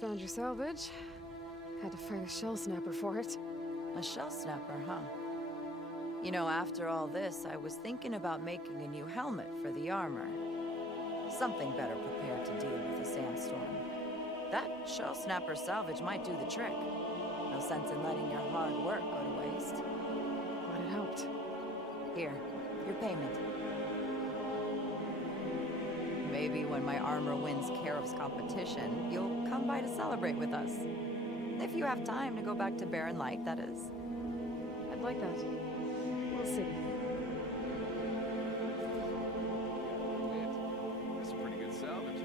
Found your salvage. Had to fight a shell snapper for it. A shell snapper, huh? You know, after all this, I was thinking about making a new helmet for the armor. Something better prepared to deal with a sandstorm. That shell snapper salvage might do the trick. No sense in letting your hard work go to waste. Glad it helped. Here, your payment. Maybe when my armor wins Karif's competition, you'll come by to celebrate with us. If you have time to go back to Barren Light, that is. I'd like that. We'll see. That's a pretty good salvage,